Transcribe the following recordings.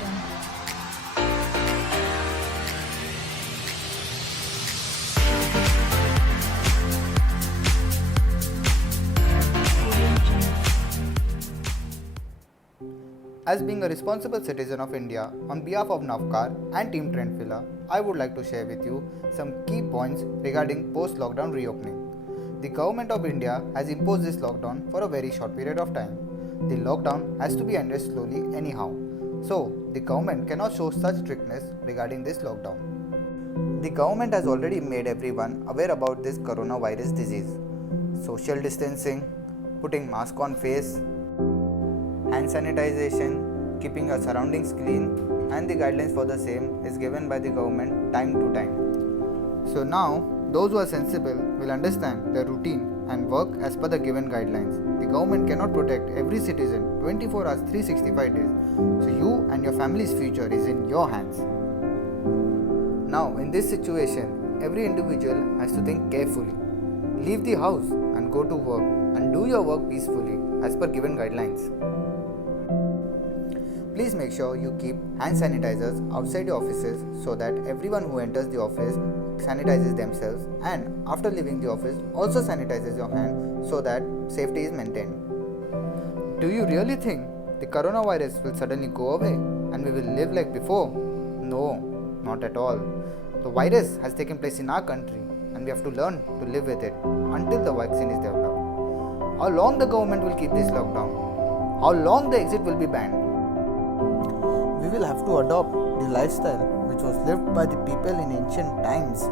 Jungle. Audio Jungle. As being a responsible citizen of India, on behalf of Navkar and Team Trendfiller, I would like to share with you some key points regarding post-lockdown reopening. The government of India has imposed this lockdown for a very short period of time. The lockdown has to be ended slowly anyhow, so the government cannot show such strictness regarding this lockdown. The government has already made everyone aware about this coronavirus disease. Social distancing, putting mask on face, hand sanitization, keeping your surroundings clean, and the guidelines for the same is given by the government time to time. So now, those who are sensible will understand the routine and work as per the given guidelines. The government cannot protect every citizen 24 hours 365 days. So you and your family's future is in your hands. Now, in this situation, every individual has to think carefully. Leave the house and go to work and do your work peacefully as per given guidelines. Please make sure you keep hand sanitizers outside your offices so that everyone who enters the office sanitizes themselves, and after leaving the office also sanitizes your hand so that safety is maintained. Do you really think the coronavirus will suddenly go away and we will live like before? No, not at all. The virus has taken place in our country and we have to learn to live with it until the vaccine is developed. How long the government will keep this lockdown? How long the exit will be banned? We will have to adopt the lifestyle which was lived by the people in ancient times.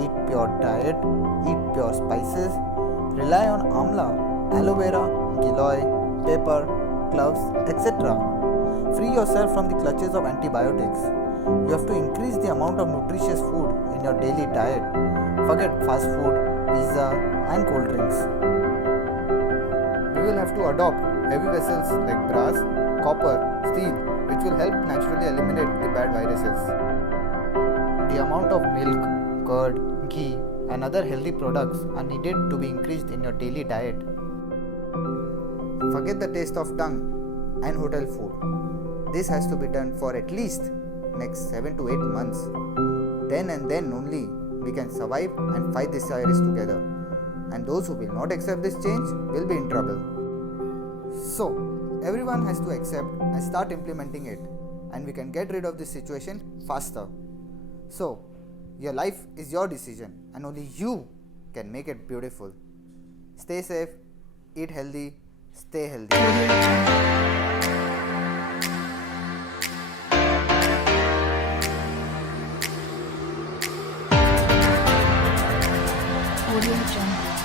Eat pure diet, eat pure spices, rely on amla, aloe vera, giloy, pepper, cloves, etc. Free yourself from the clutches of antibiotics. You have to increase the amount of nutritious food in your daily diet. Forget fast food, pizza and cold drinks. We will have to adopt heavy vessels like brass, copper, steel, which will help naturally eliminate the bad viruses. The amount of milk, curd, ghee and other healthy products are needed to be increased in your daily diet. Forget the taste of tongue and hotel food. This has to be done for at least next 7 to 8 months. Then and then only we can survive and fight this virus together. And those who will not accept this change will be in trouble. So, everyone has to accept and start implementing it, and we can get rid of this situation faster. So, your life is your decision and only you can make it beautiful. Stay safe, eat healthy, stay healthy. Audio Jungle.